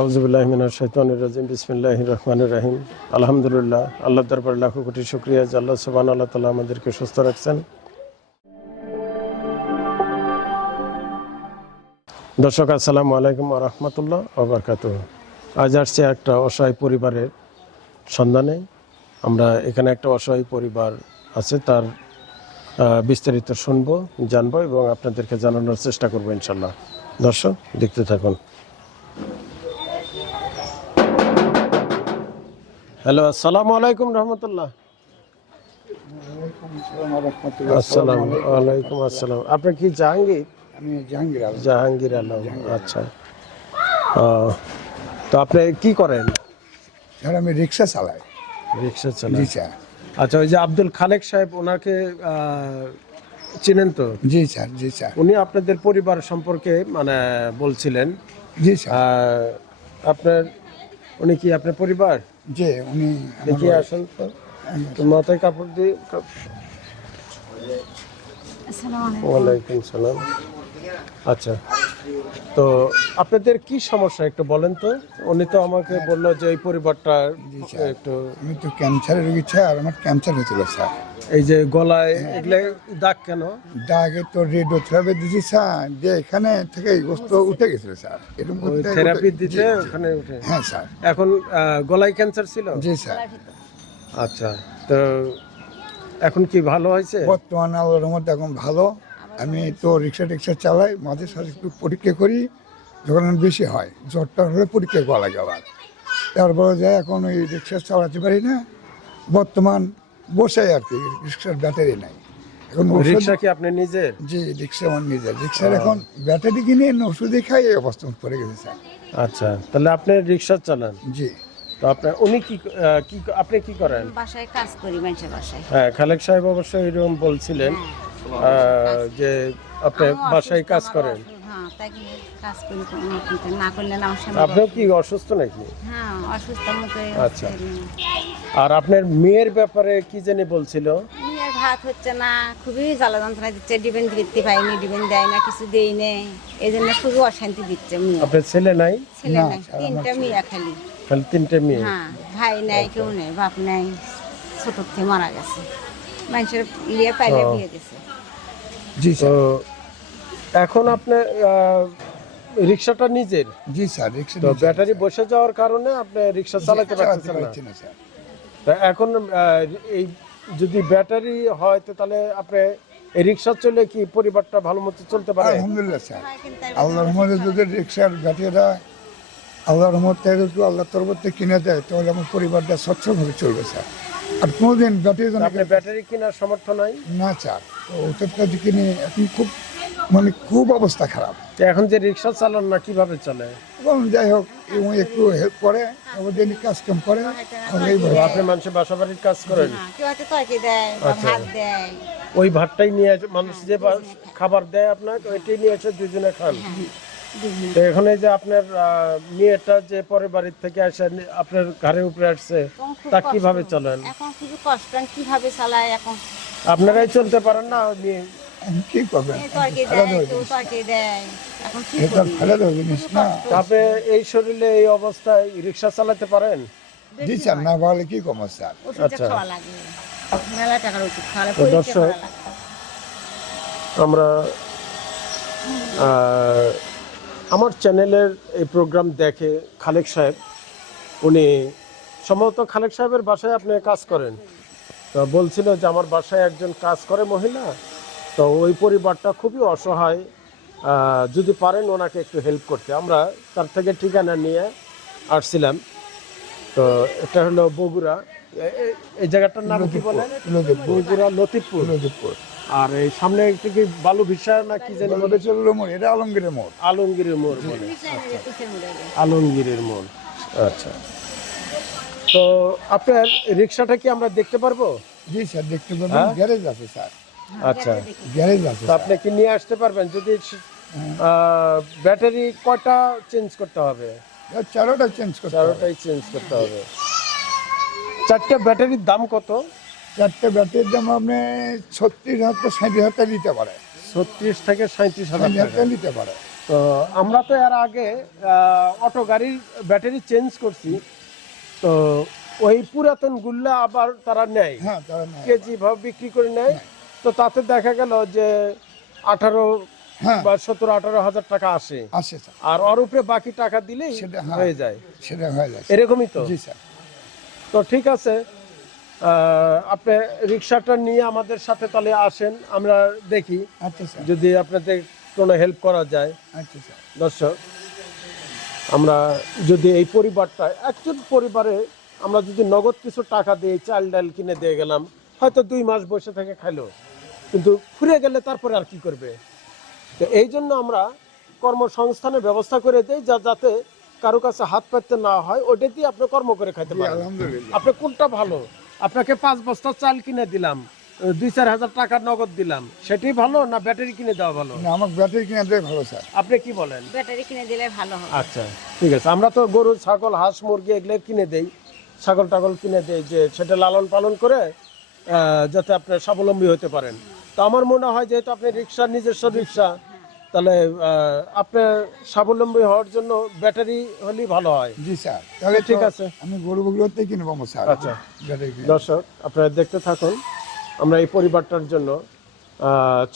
আউজুবিল্লাহমিনা শৈতানুর রাজিম বিসমিল্লাহ রহমান রাহিম। আলহামদুলিল্লাহ আল্লাহ দরবার লাখো কোটি শুক্রিয়া, যে আল্লাহ সুবান আল্লাহ তালা আমাদেরকে সুস্থ রাখছেন। দর্শক, আসসালামু আলাইকুম রহমতুল্লাহ আবরকাত আজ আসছে একটা অসহায় পরিবারের সন্ধানে। আমরা এখানে একটা অসহায় পরিবার আছে, তার বিস্তারিত শুনব, জানব এবং আপনাদেরকে জানানোর চেষ্টা করব ইনশাল্লাহ দর্শক, দেখতে থাকুন। হ্যালো আসসালামু আলাইকুম রহমতুল্লাহ। আসসালাম ওয়ালাইকুম আসসালাম আপনি কি জাহাঙ্গীর? আমি জাহাঙ্গীর আলম। জাহাঙ্গীর আলম আচ্ছা। তো আপনি কি করেন? স্যার আমি রিক্সা চালাই। রিক্সা জি স্যার আচ্ছা ওই যে আব্দুল খালেক সাহেব ওনাকে চিনেন তো? জি স্যার জি স্যার। উনি আপনাদের পরিবার সম্পর্কে মানে বলছিলেন। জি স্যার। আপনার উনি কি আপনার পরিবার? জি উনি আমার দেখি বাড়ি- আসেন তো তো মাথায় কাপড় দিয়ে কাপ- ওয়ালাইকুম সালাম আচ্ছা। তো আপনাদের কি সমস্যা একটু বলেন তো? উনি তো আমাকে বলল যে এই পরিবারটা একটু আমি তো ক্যান্সারের রোগী স্যার আর আমার ক্যান্সার হয়েছিল স্যার। এই যে গলায় এগুলো দাগ কেন? দাগে তো রেডিও থেরাপি দিয়েছি স্যার যে এখানে থেকে গোস্ত উঠে গেছিল স্যার। এরকম থেরাপি দিতে ওখানে উঠে? হ্যাঁ স্যার। এখন গলায় ক্যান্সার ছিল? জি স্যার। আচ্ছা তো এখন কি ভালো হয়েছে? বর্তমানে আল্লাহর মধ্যে এখন ভালো। আমি তো রিক্সা টিক্সা চালাই মাঝে সাথে একটু পরীক্ষা করি যখন বেশি হয় জ্বরটা হলে পরীক্ষা করা লাগে আবার। তারপরে যায় এখন ওই রিক্সা চালাতে পারি না বর্তমান বসে আর কি রিক্সার ব্যাটারি নাই। এখন রিক্সা কি আপনি নিজের? জি রিক্সা আমার নিজের। রিক্সার এখন ব্যাটারি কিনে এনে ওষুধে খাই এই অবস্থা পড়ে গেছে স্যার। আচ্ছা তাহলে আপনি রিক্সা চালান? জি। তো আপনার উনি কি কি আপনি কি করেন? বাসায় কাজ করি মানুষের বাসায়। হ্যাঁ খালেক সাহেব অবশ্য এরকম বলছিলেন। আহ, যে আপনি বাসায় কাজ করেন? হ্যাঁ আপনিও কি অসুস্থ নাকি? হ্যাঁ আচ্ছা। আর আপনার মেয়ের ব্যাপারে কি জানি বলছিল? ভাত হচ্ছে না খুবই জ্বালা যন্ত্রণা দিচ্ছে দিতে পাইনি দেয় না কিছু দেই নেই। এই জন্য খুবই অশান্তি দিচ্ছে মেয়ে। আপনার ছেলে নাই? ছেলে নাই তিনটা মেয়ে খালি। খালি তিনটে মেয়ে? হ্যাঁ ভাই নাই কেউ নেই বাপ নাই ছোট থেকে মারা গেছে। মানুষের ইয়ে পাইলে বিয়ে দিছে। জি তো এখন আপনার আহ, রিক্সাটা নিজের? জি স্যার রিক্সা তো ব্যাটারি বসে যাওয়ার কারণে আপনি রিক্সা চালাতে পারতেছেন না। স্যার। তা এখন এই যদি ব্যাটারি হয় তো তাহলে আপনি এই রিক্সা চলে কি পরিবারটা ভালো মতো চলতে পারে? আলহামদুলিল্লাহ স্যার। আল্লাহর মধ্যে যদি রিক্সার ব্যাটারিটা আল্লাহর মধ্যে যদি আল্লাহ থেকে কিনে দেয় তাহলে আমার পরিবারটা স্বচ্ছভাবে চলবে স্যার। আর কোনোদিন ব্যাটারি আপনি ব্যাটারি কেনার সমর্থ নাই? না স্যার। তো ওটারটা যে কিনে এখন খুব মানে খুব অবস্থা খারাপ। তো এখন যে রিক্সা চালান না কীভাবে চলে? এবং যাই হোক এবং একটু হেল্প করে আমাদের কাজ কাম করে তো আপনি মানুষের বাসা বাড়ির কাজ করেন? হ্যাঁ, কেউ হয়তো তরকারি দেয় বা আচ্ছা। ভাত দেয়। ওই ভাতটাই নিয়ে মানুষ যে বা- খাবার দেয় আপনাকে ওইটাই নিয়ে এসে দুজনে খান? তো এখন যে আপনার মেয়েটা যে পরের বাড়ির থেকে আসে আপনার ঘরের উপরে আসছে তা কীভাবে চলেন? এখন খুবই কষ্ট। কীভাবে চালাই এখন? আপনারাই চলতে পারেন না মেয়ে? কি করবেন এই তরকারি ফেলে দেয় দেওয়া কেউ জিনিস। তরকারি দেয়। এখন কি এটা করি ফেলে দেওয়া জিনিস না। তা আপনি এই শরীরে এই অবস্থায় রিক্সা চালাতে পারেন? জি স্যার না ভালো কি কম স্যার? আচ্ছা। মেলা টাকার ওষুধ খাওয়ালে দর্শক, আমরা আহ, আমার চ্যানেলের এই প্রোগ্রাম দেখে খালেক সাহেব উনি সম্ভবত খালেক সাহেবের বাসায় আপনি কাজ করেন। তো বলছিল যে আমার বাসায় একজন কাজ করে মহিলা তো ওই পরিবারটা খুবই অসহায় যদি পারেন ওনাকে একটু হেল্প করতে। আমরা তার থেকে ঠিকানা নিয়ে আসছিলাম। তো এটা হলো বগুড়া। এই জায়গাটার নাম কি বলেন? বগুড়া লতিফপুর। লতিফপুর। আর এই সামনে একটু কি বালু ভিসা না কি জানি? বলে? এটা চলল মোড় এটা আলমগীরের মোড়। আলমগীরের মোড় বলে। মুড়ে দেয়। আলমগীরের মোড়। আচ্ছা। তো আপনার রিক্সাটা কি আমরা দেখতে পারব? জি স্যার দেখতে পাবেন হ্যাঁ? গ্যারেজ আছে স্যার। আচ্ছা। গ্যারেজ আছে তো আপনি কি নিয়ে আসতে পারবেন? যদি ব্যাটারি কটা চেঞ্জ করতে হবে? চারোটা চেঞ্জ করতে হবে। চারোটাই চেঞ্জ করতে হবে। চারটে ব্যাটারির দাম কত? চারটে ব্যাটারির দাম আপনি ছত্রিশ হাজার সাঁত্রিশ হাজার নিতে পারে। ছত্রিশ থেকে সাঁত্রিশ হাজার নিতে পারে। তো আমরা তো এর আগে অটো গাড়ির ব্যাটারি চেঞ্জ করছি। তো ওই পুরাতন গুল্লা আবার তারা নেয়। হ্যাঁ কেজি ভাবে বিক্রি করে নেয়। তো তাতে দেখা গেল যে আঠারো হ্যাঁ। বা সতেরো আঠারো হাজার টাকা আসে। আসে আর ওর উপরে বাকি টাকা দিলেই সেটা, হ্যাঁ। হয়ে যায়। সেটা হয়ে যায় এরকমই তো? জি স্যার। তো ঠিক আছে। আপনি রিক্সাটা নিয়ে আমাদের সাথে তাহলে আসেন আমরা দেখি আচ্ছা স্যার। যদি আপনাদের কোনো হেল্প করা যায়। আচ্ছা স্যার। দর্শক আমরা যদি এই পরিবারটা একজন পরিবারে আমরা যদি নগদ কিছু টাকা দিয়ে চাল ডাল কিনে দিয়ে গেলাম হয়তো দুই মাস বসে থেকে খাইলো কিন্তু ফুরে গেলে তারপরে আর কি করবে? তো এই জন্য আমরা কর্মসংস্থানের ব্যবস্থা করে দেই যা যাতে কারও কাছে হাত পাততে না হয় ওটা দিয়ে আপনি কর্ম করে খাইতে পারেন। আপনি কোনটা ভালো? আপনাকে পাঁচ বস্তা চাল কিনে দিলাম দুই চার হাজার টাকা নগদ দিলাম। সেটাই ভালো না ব্যাটারি কিনে দেওয়া ভালো? না আমার ব্যাটারি কিনে দেয় ভালো স্যার। আপনি কি বলেন? ব্যাটারি কিনে দিলে ভালো হবে। আচ্ছা ঠিক আছে। আমরা তো গরু ছাগল হাঁস মুরগি এগুলো কিনে দেই ছাগল টাগল কিনে দেই যে সেটা লালন পালন করে যাতে আপনি স্বাবলম্বী হতে পারেন। তো আমার মনে হয় যেহেতু আপনি রিক্সা নিজস্ব রিক্সা তাহলে আপনার স্বাবলম্বী হওয়ার জন্য ব্যাটারি হলেই ভালো হয়। জি স্যার। তাহলে ঠিক আছে। আমি গরু বগুলোতেই স্যার। আচ্ছা। দর্শক আপনারা দেখতে থাকুন। আমরা এই পরিবারটার জন্য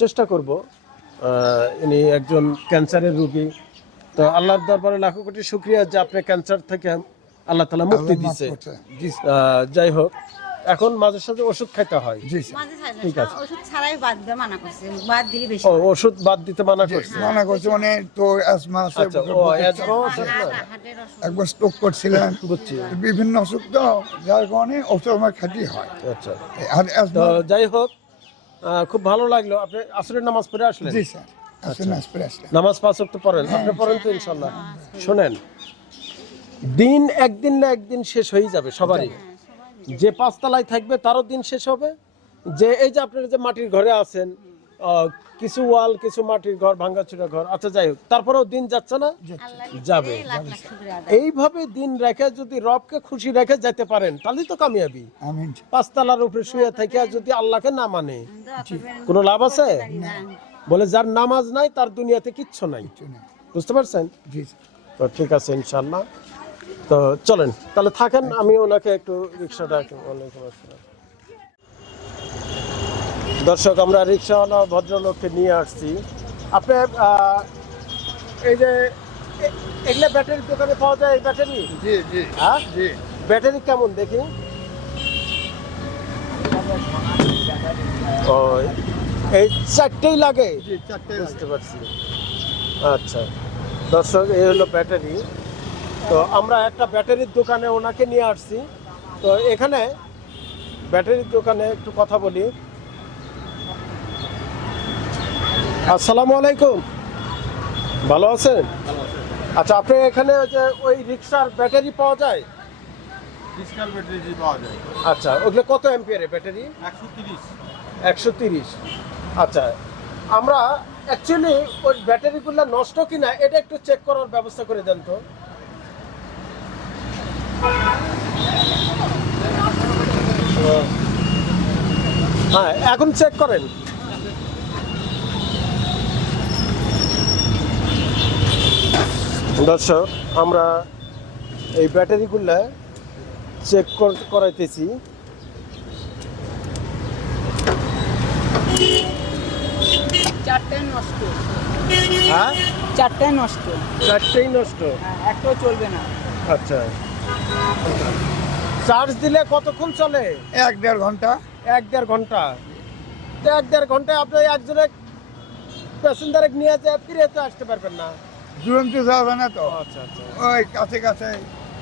চেষ্টা করব ইনি একজন ক্যান্সারের রুগী। তো আল্লাহর দরবারে লাখো কোটি শুক্রিয়া যে আপনি ক্যান্সার থেকে আল্লাহ তালা মুক্তি দিছে জি যাই হোক এখন মাঝে সাথে ওষুধ খাইতে হয়। জি স্যার ঠিক আছে। ওষুধ ছাড়াই বাদ দিয়ে মানা করছে বাদ দিলে বেশি ও ওষুধ বাদ দিতে মানা করছে। মানা করছে মানে তো আচ্ছা অ্যাজমা আছে। অসুখ একবার স্ট্রোক করছিলেন। বুঝছি। বিভিন্ন অসুখ তো যার কারণে ওষুধ আমার খাটি হয়। আচ্ছা। আর যাই হোক খুব ভালো লাগল। আপনি আসরের নামাজ পড়ে আসলেন? জি স্যার। আসেন আসলে আসলে নামাজ পাঁচ ওয়াক্ত পড়েন। আপনি পড়েন তো ইনশাল্লাহ। শোনেন দিন একদিন না একদিন শেষ হয়ে যাবে সবারই। যে পাঁচতলায় থাকবে তারও দিন শেষ হবে। যে এই যে আপনারা যে মাটির ঘরে আছেন কিছু ওয়াল কিছু মাটির ঘর ভাঙ্গাচুরা ঘর আচ্ছা যাই হোক তারপরেও দিন যাচ্ছে না? যাবে। এইভাবে দিন রেখে যদি রবকে খুশি রেখে যেতে পারেন তাহলেই তো কামিয়াবি। আমিন। পাঁচতলার উপরে শুয়ে থেকে যদি আল্লাহকে না মানে কোনো লাভ আছে? বলে যার নামাজ নাই তার দুনিয়াতে কিচ্ছু নাই। বুঝতে পারছেন? জি তো ঠিক আছে ইনশাল্লাহ তো চলেন তাহলে থাকেন আমি ওনাকে একটু রিক্সাটা একটু। দর্শক আমরা রিক্সাওয়ালা ভদ্রলোককে নিয়ে আসছি। আপনি এই যে এগুলা ব্যাটারির দোকানে পাওয়া যায় এই ব্যাটারি? জি জি হ্যাঁ? জি। ব্যাটারি কেমন দেখি? ও এই চারটেই লাগে? জি চারটে বুঝতে পারছি। আচ্ছা দর্শক এই হলো ব্যাটারি। তো আমরা একটা ব্যাটারির দোকানে ওনাকে নিয়ে আসছি। তো এখানে ব্যাটারির দোকানে একটু কথা বলি। আসসালামু আলাইকুম। ভালো আছেন? আচ্ছা আপনি এখানে যে ওই রিক্সার ব্যাটারি পাওয়া যায়? ডিসকাল ব্যাটারি জি পাওয়া যায়। আচ্ছা ওগুলো কত অ্যাম্পিয়ারের ব্যাটারি? একশো তিরিশ। একশো তিরিশ। আচ্ছা আমরা অ্যাকচুয়ালি ওই ব্যাটারিগুলো নষ্ট কিনা এটা একটু চেক করার ব্যবস্থা করে দেন তো। হ্যাঁ এখন চেক করেন। দর্শক আমরা এই ব্যাটারিগুলা চেক করাইতেছি। চারটে নষ্ট। হ্যাঁ? চারটে নষ্ট। চারটেই নষ্ট? হ্যাঁ, একটাও চলবে না। আচ্ছা। চার্জ দিলে কতক্ষণ চলে? এক দেড় ঘণ্টা। এক দেড় ঘণ্টা। তো এক দেড় ঘন্টায় আপনি একজনে প্যাসেঞ্জারে নিয়ে যায় ফিরে তো আসতে পারবেন না। দুরন্ত যাবে না তো? আচ্ছা আচ্ছা। ওই কাছে কাছে।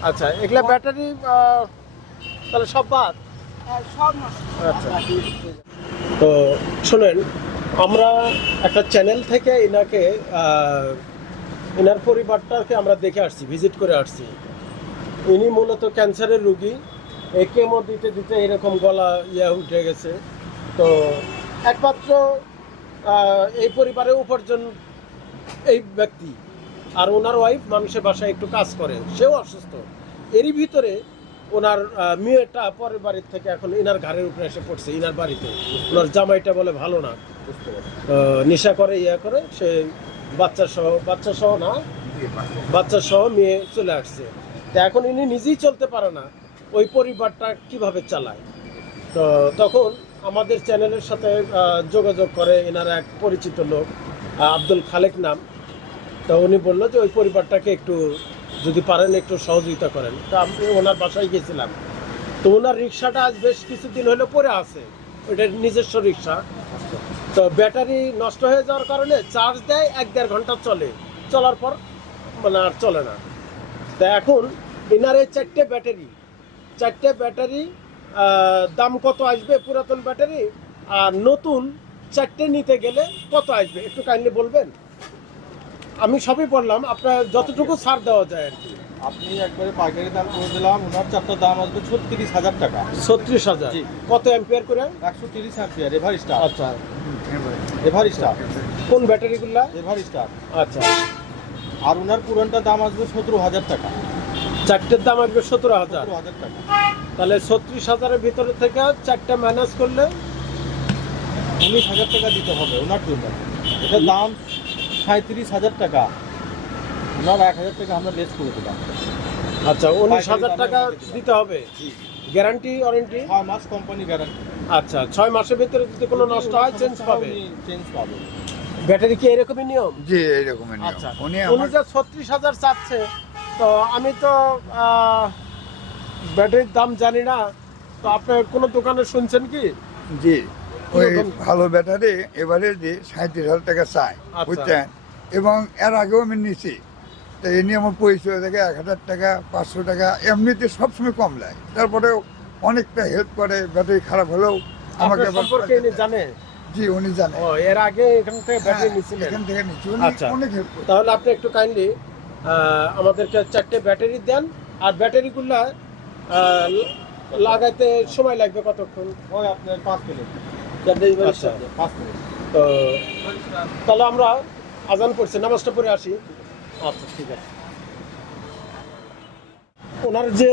আচ্ছা এগুলা ব্যাটারি তাহলে সব বাদ? হ্যাঁ, সব আচ্ছা। তো শুনেন আমরা একটা চ্যানেল থেকে এনাকে এনার পরিবারটাকে আমরা দেখে আসছি ভিজিট করে আসছি। ইনি মূলত ক্যান্সারের রুগী কেমো দিতে দিতে এরকম গলা ইয়া উঠে গেছে। তো একমাত্র এই পরিবারের উপার্জন এই ব্যক্তি আর ওনার ওয়াইফ মানুষের বাসায় একটু কাজ করে, সেও অসুস্থ। এরই ভিতরে ওনার মেয়েটা পরের বাড়ির থেকে এখন ইনার ঘাড়ের উপরে এসে পড়ছে, ইনার বাড়িতে। ওনার জামাইটা বলে ভালো না। নেশা করে, ইয়া করে, সে বাচ্চা সহ বাচ্চা সহ না, বাচ্চা সহ মেয়ে চলে আসছে। তো এখন ইনি নিজেই চলতে পারে না, ওই পরিবারটা কীভাবে চালায়? তো তখন আমাদের চ্যানেলের সাথে যোগাযোগ করে এনার এক পরিচিত লোক আব্দুল খালেক নাম। তো উনি বলল যে ওই পরিবারটাকে একটু যদি পারেন একটু সহযোগিতা করেন। তো আমি ওনার বাসায় গেছিলাম। তো ওনার রিক্সাটা আজ বেশ কিছুদিন হলো পরে আছে। ওইটা নিজস্ব রিক্সা তো ব্যাটারি নষ্ট হয়ে যাওয়ার কারণে চার্জ দেয়, এক দেড় ঘণ্টা চলে। চলার পর মানে আর চলে না। তা এখন এনার এই চারটে ব্যাটারি চারটে ব্যাটারি দাম কত আসবে পুরাতন ব্যাটারি আর নতুন চারটে নিতে গেলে কত আসবে? একটু কাইন্ডলি বলবেন? আমি সবই বললাম আপনার যতটুকু ছাড় দেওয়া যায় আর কি। আপনি একবারে পাইকারি দাম করে দিলাম ওনার চারটার দাম আসবে ছত্রিশ হাজার টাকা। ছত্রিশ হাজার? কত অ্যাম্পিয়ার করে? একশো তিরিশ অ্যাম্পিয়ার এভার স্টার। আচ্ছা। Ever star. কোন ব্যাটারিগুলো? Ever star. আচ্ছা। আর ওনার পুরানটার দাম আসবে সতেরো হাজার টাকা। চারটের দাম আসবে সতেরো হাজার। হাজার টাকা তাহলে ছত্রিশ হাজারের ভিতরে থেকে চারটে ম্যানেজ করলে উনিশ হাজার টাকা দিতে হবে ওনার জন্য। এটার দাম সাঁত্রিশ হাজার টাকা। ওনার এক হাজার টাকা আমরা লেস করে দিলাম। আচ্ছা উনিশ হাজার টাকা দিতে হবে। গ্যারান্টি ওয়ারেন্টি ছয় মাস কোম্পানি গ্যারান্টি আচ্ছা ছয় মাসের ভিতরে যদি কোনো নষ্ট হয় চেঞ্জ পাবে। চেঞ্জ পাবে। ব্যাটারি কি এরকমই নিয়ম? জি এইরকমের নিয়ম। আচ্ছা উনি যে ছত্রিশ হাজার চাচ্ছে তো আমি তো ব্যাটারির দাম জানি না তো আপনি কোনো দোকানে শুনছেন কি? জি ওই ভালো ব্যাটারি এবারে যে সাঁত্রিশ হাজার টাকা চাই আচ্ছা। বুঝছেন? এবং এর আগেও আমি নিছি তো এ নিয়ে আমার পরিচয় থেকে এক হাজার টাকা পাঁচশো টাকা এমনিতে সবসময় কম লাগে তারপরে অনেকটা হেল্প করে ব্যাটারি খারাপ হলেও আমাকে জানে? জি উনি জানে। ও এর আগে এখান থেকে ব্যাটারি হ্যাঁ, নিছিলেন? এখান থেকে উনি আচ্ছা। অনেক হেল্প তাহলে আপনি একটু কাইন্ডলি আমাদেরকে চারটে ব্যাটারি দেন আর ব্যাটারিগুলা আহ, লাগাইতে সময় লাগবে কতক্ষণ? ওই আপনার পাঁচ মিনিট। আচ্ছা পাঁচ মিনিট। তো তাহলে আমরা আজান পড়ছি নামাজটা পড়ে আসি। আচ্ছা ঠিক আছে। ওনার যে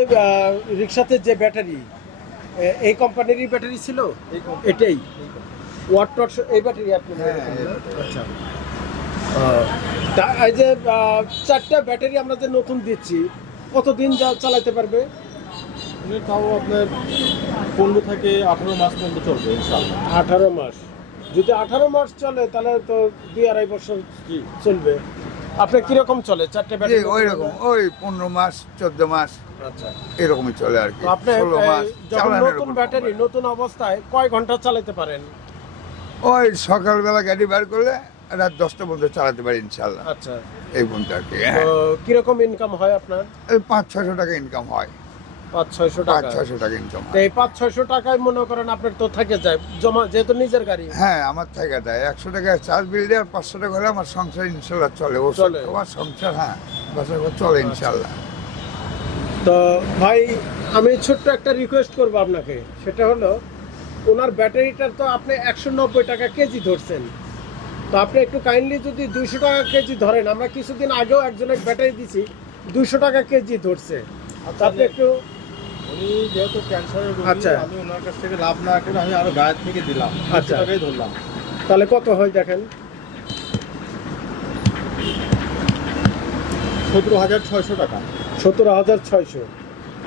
রিক্সাতে যে ব্যাটারি এই কোম্পানিরই ব্যাটারি ছিল? এটাই? ওয়াট টট এই ব্যাটারি আপনি হ্যাঁ, আচ্ছা। এই যে চারটা ব্যাটারি আমরা যে নতুন দিচ্ছি কতদিন যা চালাতে পারবে? তাও আপনার পনেরো থেকে আঠেরো মাস পর্যন্ত চলবে ইনশাল্লাহ আঠারো মাস। যদি আঠারো মাস চলে তাহলে তো দুই আড়াই বছর জি। চলবে। আপনার কীরকম চলে চারটে ব্যাটারি? ওই রকম ওই পনেরো মাস চোদ্দ মাস আচ্ছা। এরকমই চলে আর কি। তো আপনি যখন নতুন ব্যাটারি নতুন অবস্থায় কয় ঘণ্টা চালাতে পারেন? ওই সকালবেলা গাড়ি বার করলে রাত দশটা পর্যন্ত চালাতে পারি ইনশাল্লাহ আচ্ছা। এই পর্যন্ত আর কি হ্যাঁ। কীরকম ইনকাম হয় আপনার? এই পাঁচ ছয়শো টাকা ইনকাম হয়। পাঁচ ছয়শো টাকা। ছয়শো টাকা ইনকাম তো এই পাঁচ ছয়শো টাকায় মনে করেন আপনার তো থাকে যায় জমা যেহেতু নিজের গাড়ি। হ্যাঁ আমার থেকে একশো টাকা চার্জ বিল দিয়ে আর পাঁচশো টাকা হলে আমার সংসার ইনশাল্লাহ চলে। ওষুধ চলে। সংসার হ্যাঁ চলে ইনশাল্লাহ তো ভাই আমি ছোট্ট একটা রিকোয়েস্ট করব আপনাকে। সেটা হলো ওনার ব্যাটারিটার তো আপনি একশো নব্বই টাকা কেজি ধরছেন। তো আপনি একটু কাইন্ডলি যদি দুইশো টাকা কেজি ধরেন আমরা কিছুদিন আগেও একজনের ব্যাটারি দিছি দুইশো টাকা কেজি ধরছে। তো আপনি একটু উনি যেহেতু ক্যান্সারের আচ্ছা। আমি ওনার কাছ থেকে লাভ না করে আমি আরও গায়ের থেকে দিলাম। আচ্ছা। আচ্ছা। টাকাই ধরলাম। তাহলে কত হয় দেখেন? সতেরো হাজার ছয়শো টাকা। সতেরো হাজার ছয়শো।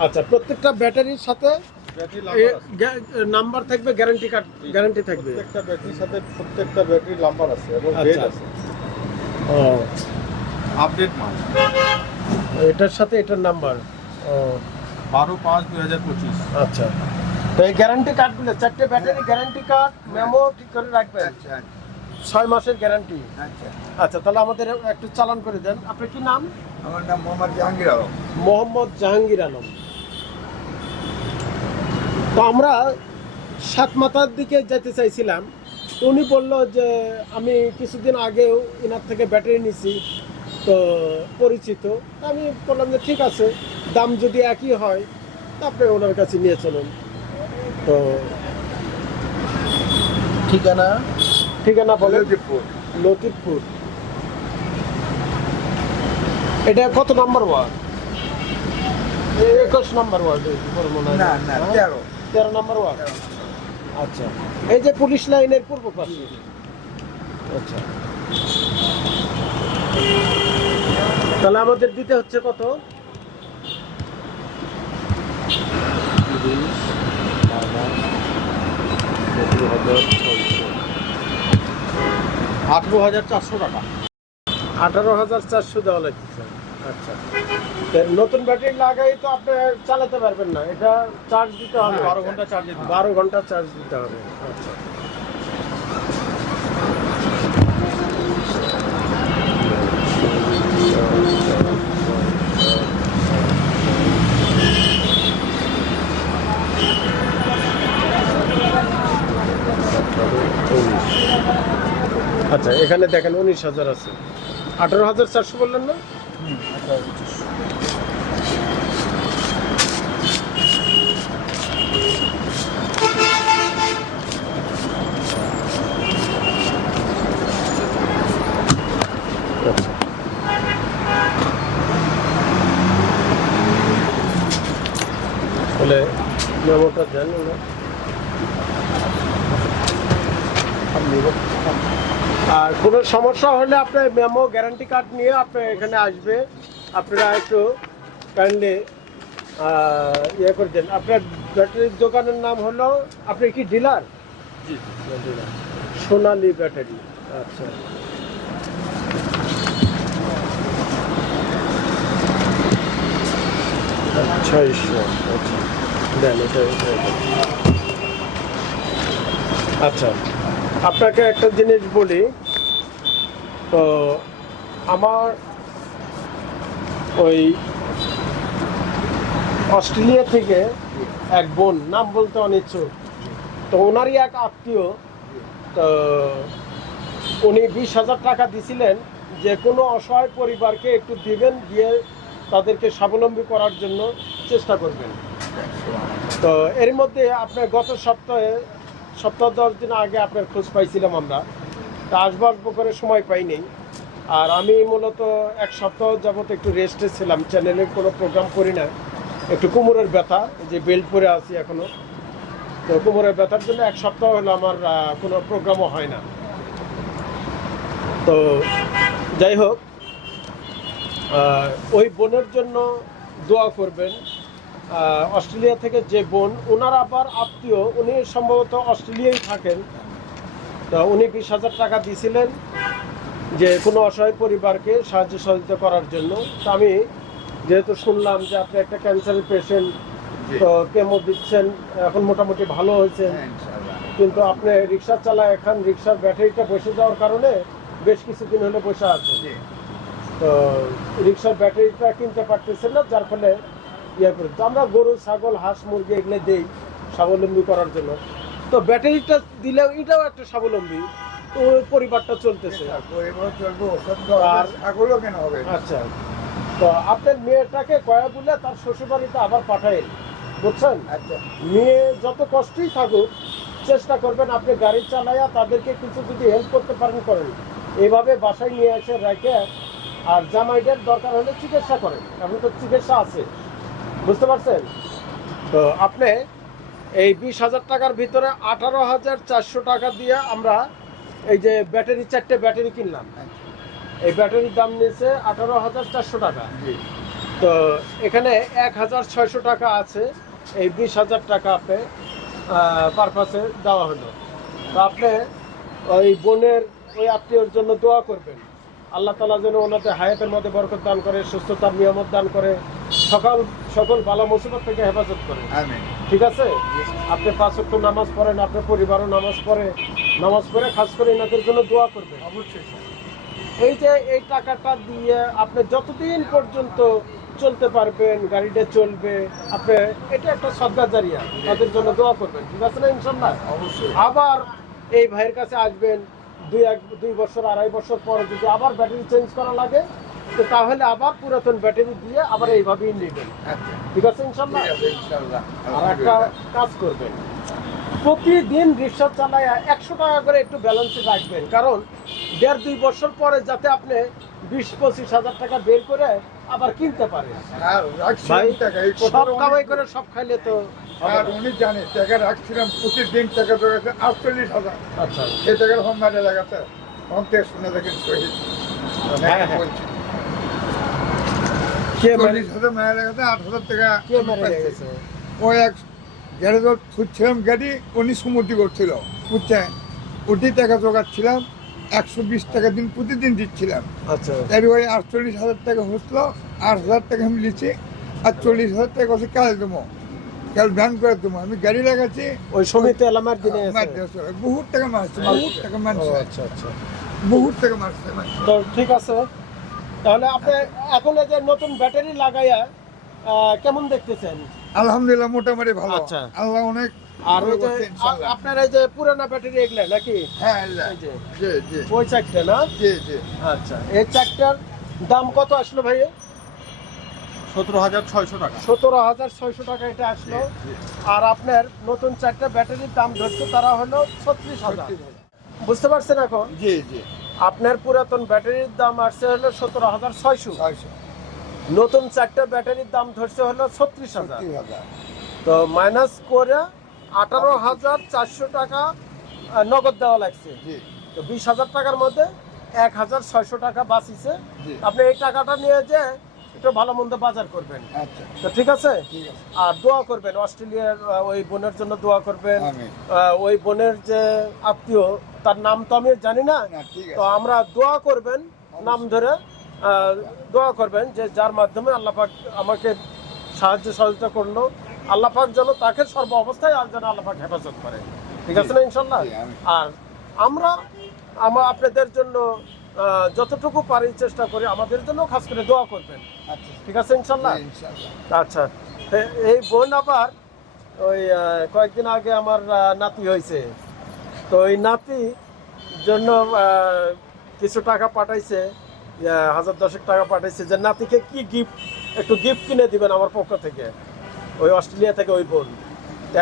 আচ্ছা প্রত্যেকটা ব্যাটারির সাথে নাম্বার নাম্বার থাকবে গ্যারান্টি কার্ড গ্যারান্টি থাকবে। প্রত্যেকটা ব্যাটারির সাথে প্রত্যেকটা ব্যাটারির নাম্বার আছে এবং আচ্ছা। ডেট আছে। ও। আপডেট মাল। এটার সাথে এটার নাম্বার ও। বারো পাঁচ দুই হাজার পঁচিশ। আচ্ছা। তো এই গ্যারান্টি কার্ডগুলো চারটে ব্যাটারি গ্যারান্টি কার্ড মেমো ঠিক করে রাখবেন। আচ্ছা ছয় মাসের গ্যারান্টি আচ্ছা। আচ্ছা তাহলে আমাদের একটু চালান করে দেন। আপনার কি নাম? আমার নাম মোহাম্মদ জাহাঙ্গীর আলম। মোহাম্মদ জাহাঙ্গীর আলম। তো আমরা সাত মাথার দিকে যেতে চাইছিলাম। তো উনি বলল যে আমি কিছুদিন আগেও এনার থেকে ব্যাটারি নিছি তো পরিচিত। আমি বললাম যে ঠিক আছে দাম যদি একই হয় তা আপনি ওনার কাছে নিয়ে চলুন। তো ঠিকানা? ঠিকানা বলে লতিফপুর। এটা কত নম্বর ওয়ার্ড? একুশ নম্বর ওয়ার্ড মনে হয়। না না? তেরো। তেরো নম্বর ওয়ার্ড। আচ্ছা। এই যে পুলিশ লাইনের পূর্ব পাশে। আচ্ছা। তাহলে আমাদের দিতে হচ্ছে কত? আঠেরো হাজার চারশো টাকা। আঠারো হাজার চারশো দেওয়া লাগছে আচ্ছা। নতুন ব্যাটারি লাগাই তো আপনি চালাতে পারবেন না। এটা চার্জ দিতে হবে। বারো ঘণ্টা চার্জ দিতে বারো ঘণ্টা চার্জ দিতে হবে। আচ্ছা। আচ্ছা এখানে দেখেন উনিশ হাজার আছে। আঠারো হাজার চারশো বললেন না? আচ্ছা। তাহলে মেমোটা জানি না আর কোনো সমস্যা হলে আপনার মেমো গ্যারান্টি কার্ড নিয়ে আপনি এখানে আসবে। আপনারা একটু কাইন্ডলি ইয়ে করে দেন। আপনার ব্যাটারির দোকানের নাম হলো আপনি কি ডিলার জি সোনালি ব্যাটারি আচ্ছা। আচ্ছা দেন এটা। আচ্ছা। আপনাকে একটা জিনিস বলি তো আমার ওই অস্ট্রেলিয়া থেকে এক বোন, নাম বলতে অনিচ্ছুক। তো ওনারই এক আত্মীয়, তো উনি বিশ হাজার টাকা দিছিলেন যে কোনো অসহায় পরিবারকে একটু দিবেন দিয়ে তাদেরকে স্বাবলম্বী করার জন্য চেষ্টা করবেন। তো এর মধ্যে আপনার গত সপ্তাহে, সপ্তাহ দশ দিন আগে আপনার খোঁজ পাইছিলাম আমরা। আসব করে সময় পাইনি আর আমি মূলত এক সপ্তাহ যাবত একটু রেস্টে ছিলাম চ্যানেলের কোনো প্রোগ্রাম করি না। একটু কোমরের ব্যথা যে বেল্ট পরে আছি এখনও তো কোমরের ব্যথার জন্য এক সপ্তাহ হলো আমার কোনো প্রোগ্রামও হয় না। তো যাই হোক ওই বোনের জন্য দোয়া করবেন। অস্ট্রেলিয়া থেকে যে বোন ওনার আবার আত্মীয়, উনি সম্ভবত অস্ট্রেলিয়ায় থাকেন। তো উনি বিশ হাজার টাকা দিয়েছিলেন যে কোনো অসহায় পরিবারকে সাহায্য সহযোগিতা করার জন্য। তো আমি যেহেতু শুনলাম যে আপনি একটা ক্যান্সারের পেশেন্ট তো কেমো দিচ্ছেন এখন মোটামুটি ভালো হয়েছে। কিন্তু আপনি রিক্সা চালায় এখন রিক্সার ব্যাটারিটা বসে যাওয়ার কারণে বেশ কিছুদিন হলে বসে আছে তো রিক্সার ব্যাটারিটা কিনতে পারতেছেন না যার ফলে ইয়ে করে। আমরা গরু ছাগল হাঁস মুরগি এগুলো দিই স্বাবলম্বী করার জন্য। তো ব্যাটারিটা দিলেও এটাও একটা স্বাবলম্বী। তো পরিবারটা চলতেছে। আর- ছাগলও কেন হবে। আচ্ছা। তো আপনার মেয়েটাকে কয়া বলে তার শ্বশুরবাড়িতে আবার পাঠাইন বুঝছেন? আচ্ছা। মেয়ে যত কষ্টই থাকুক চেষ্টা করবেন আপনি গাড়ি চালাইয়া তাদেরকে কিছু যদি হেল্প করতে পারেন করেন। এভাবে বাসায় নিয়ে এসে রেখে আর জামাইদের দরকার হলে চিকিৎসা করেন। এখন তো চিকিৎসা আছে। বুঝতে পারছেন? তো আপনি এই বিশ হাজার টাকার ভিতরে আঠারো হাজার চারশো টাকা দিয়ে আমরা এই যে ব্যাটারি চারটে ব্যাটারি কিনলাম। এই ব্যাটারির দাম নিয়েছে আঠারো হাজার চারশো টাকা। তো এখানে এক হাজার ছয়শো টাকা আছে এই বিশ হাজার টাকা আপনি পারপাসে দেওয়া হলো। তো আপনি ওই বোনের ওই আত্মীয়র জন্য দোয়া করবেন। আল্লাহ তালা যেন ওনাদের হায়াতের মধ্যে বরকত দান করে সুস্থতার নিয়ামত দান করে সকাল সকল বালা মুসিবত থেকে হেফাজত করে। ঠিক আছে? আপনি পাঁচ ওয়াক্ত নামাজ পড়েন আপনার পরিবারও নামাজ পড়ে নামাজ পড়ে খাস করে এনাদের জন্য দোয়া করবেন। অবশ্যই এই যে এই টাকাটা দিয়ে আপনি যতদিন পর্যন্ত চলতে পারবেন গাড়িটা চলবে আপনি এটা একটা সদ্গা জারিয়া। তাদের জন্য দোয়া করবেন। ঠিক আছে না ইনশাল্লাহ অবশ্যই। আবার এই ভাইয়ের কাছে আসবেন দুই এক দুই বছর আড়াই বছর পরে যদি আবার ব্যাটারি চেঞ্জ করা লাগে তো তাহলে আবার পুরাতন ব্যাটারি দিয়ে আবার এইভাবেই নেবেন। ঠিক আছে ইনশাল্লাহ? আর একটা কাজ করবেন। প্রতিদিন রিক্সা চালায় একশো টাকা করে একটু ব্যালেন্সে রাখবেন। কারণ দেড় দুই বছর পরে যাতে আপনি বিশ পঁচিশ হাজার টাকা বের করে আবার কিনতে টাকা এই সব কামাই করে সব খাইলে তো আর উনি জানে টাকা রাখছিলাম প্রতিদিন টাকা ধরে আটচল্লিশ হাজার। আচ্ছা। এই টাকার হোম মারে লাগাতে হোম থেকে শুনে দেখেন শহীদ। হ্যাঁ, হ্যাঁ। কে মেরে? চল্লিশ হাজার মায়ের গেছে আট হাজার টাকা কে মেরে গেছে ওই এক গ্যারেজ খুঁজছিলাম গাড়ি উনি সমুদ্রি করছিল বুঝছেন? ওটি টাকা জোগাচ্ছিলাম একশো বিশ টাকা দিন প্রতিদিন দিচ্ছিলাম। আচ্ছা। ওই আটচল্লিশ হাজার টাকা হচ্ছিল আট হাজার টাকা আমি লিছি আর চল্লিশ হাজার টাকা হচ্ছে কাল দেবো। কাল ব্যান করে দেবো। আমি গাড়ি লাগাচ্ছি। ওই সমিতি এলামার দিনে এসে। বহুত টাকা মারছে বহুত টাকা মারছে। আচ্ছা আচ্ছা। বহুত টাকা মারছে। তো ঠিক আছে। তাহলে আপনি এখন যে নতুন ব্যাটারি লাগাইয়া কেমন দেখতেছেন? আলহামদুলিল্লাহ মোটামুটি ভালো। আচ্ছা। আল্লাহ অনেক আর ওই যে আপনার এই যে পুরানা ব্যাটারি এগুলা নাকি? হ্যাঁ জি ওই চারটে না? জি জি। আচ্ছা এই চারটার দাম কত আসলো ভাই সতেরো হাজার ছয়শো টাকা। সতেরো হাজার ছয়শো টাকা এটা আসলো। আর আপনার নতুন চারটা ব্যাটারির দাম ধরছে তারা হলো ছত্রিশ হাজার। বুঝতে পারছেন এখন? জি জি। আপনার পুরাতন ব্যাটারির দাম আসছে হলো সতেরো হাজার ছয়শো। ছয়শো। নতুন চারটা ব্যাটারির দাম ধরছে হলো ছত্রিশ হাজার। তো মাইনাস করে আঠারো হাজার চারশো টাকা নগদ দেওয়া লাগছে। তো বিশ হাজার টাকার মধ্যে এক হাজার ছয়শো টাকা বাঁচিছে আপনি এই টাকাটা নিয়ে যে একটু ভালো মন্দ বাজার করবেন। আচ্ছা। তো ঠিক আছে? আর দোয়া করবেন অস্ট্রেলিয়ার ওই বোনের জন্য দোয়া করবেন। ওই বোনের যে আত্মীয় তার নাম তো আমি জানি না। তো আমরা দোয়া করবেন নাম ধরে দোয়া করবেন যে যার মাধ্যমে আল্লাহ আমাকে সাহায্য সহযোগিতা করল। আল্লাহ পাক যেন তাকে সর্ব অবস্থায় আর যেন আল্লাহ পাক হেফাজত করে। ঠিক আছে না ইনশাল্লাহ আর আমরা আমরা আপনাদের জন্য যতটুকু পারি চেষ্টা করি আমাদের জন্য খাস করে দোয়া করবেন। আচ্ছা। ঠিক আছে ইনশাল্লাহ আচ্ছা। এই বোন আবার ওই কয়েকদিন আগে আমার নাতি হয়েছে। তো ওই নাতি জন্য কিছু টাকা পাঠাইছে হাজার দশেক টাকা পাঠাইছে যে নাতিকে কি গিফট একটু গিফট কিনে দিবেন আমার পক্ষ থেকে? ওই অস্ট্রেলিয়া থেকে ওই বোন।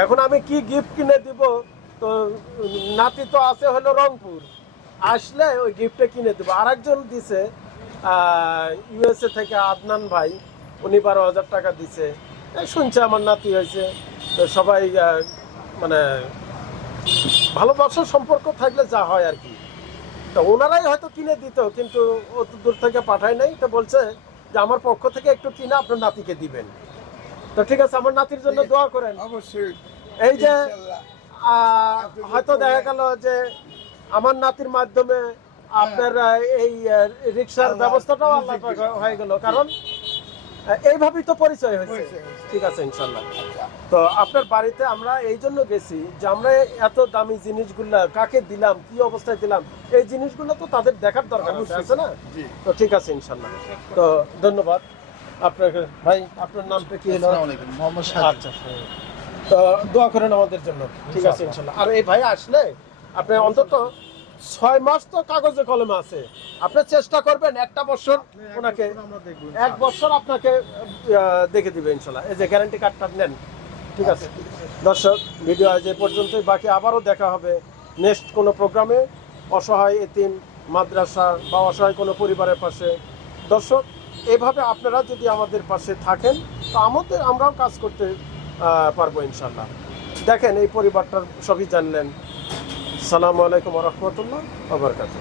এখন আমি কি গিফট কিনে দিব? তো নাতি তো আছে হলো রংপুর। আসলে ওই গিফটটা কিনে দেবো। আর একজন দিছে ইউএসএ থেকে আদনান ভাই। উনি বারো হাজার টাকা দিছে। শুনছে আমার নাতি হয়েছে। তো সবাই মানে ভালোবাসার সম্পর্ক থাকলে যা হয় আর কি। তো ওনারাই হয়তো কিনে দিত, কিন্তু অত দূর থেকে পাঠায় নাই। তো বলছে যে, আমার পক্ষ থেকে একটু কিনে আপনার নাতিকে দিবেন। তো ঠিক আছে আমার নাতির জন্য দোয়া করেন। অবশ্যই। এই যে হয়তো দেখা গেল যে আমার নাতির মাধ্যমে আপনার এই রিক্সার ব্যবস্থাটাও আল্লাহ হয়ে গেল। কারণ এইভাবেই তো পরিচয় হয়েছে। ঠিক আছে ইনশাল্লাহ। আচ্ছা। তো আপনার বাড়িতে আমরা এই জন্য গেছি যে আমরা এত দামি জিনিসগুলা কাকে দিলাম কি অবস্থায় দিলাম এই জিনিসগুলো তো তাদের দেখার দরকার আছে না? তো ঠিক আছে ইনশাল্লাহ। তো ধন্যবাদ। আপনাকে ভাই আপনার নামটা কি হলো? মোহাম্মদ আচ্ছা তো দোয়া করেন আমাদের জন্য। ঠিক আছে ইনশাল্লাহ আর এই ভাই আসলে আপনি অন্তত ছয় মাস তো কাগজে কলমে আছে। আপনি চেষ্টা করবেন একটা বছর ওনাকে এক বছর আপনাকে দেখে দিবে ইনশাল্লাহ এই যে গ্যারান্টি কার্ডটা নেন। ঠিক আছে? দর্শক ভিডিও আজ এ পর্যন্তই। বাকি আবারও দেখা হবে নেক্সট কোনো প্রোগ্রামে অসহায় এতিম মাদ্রাসা বা অসহায় কোনো পরিবারের পাশে। দর্শক এভাবে আপনারা যদি আমাদের পাশে থাকেন, তো আমাদের, আমরাও কাজ করতে পারব ইনশাল্লাহ দেখেন, এই পরিবারটার সবই জানলেন। সালামু আলাইকুম রহমতুল্লাহ আবরকাত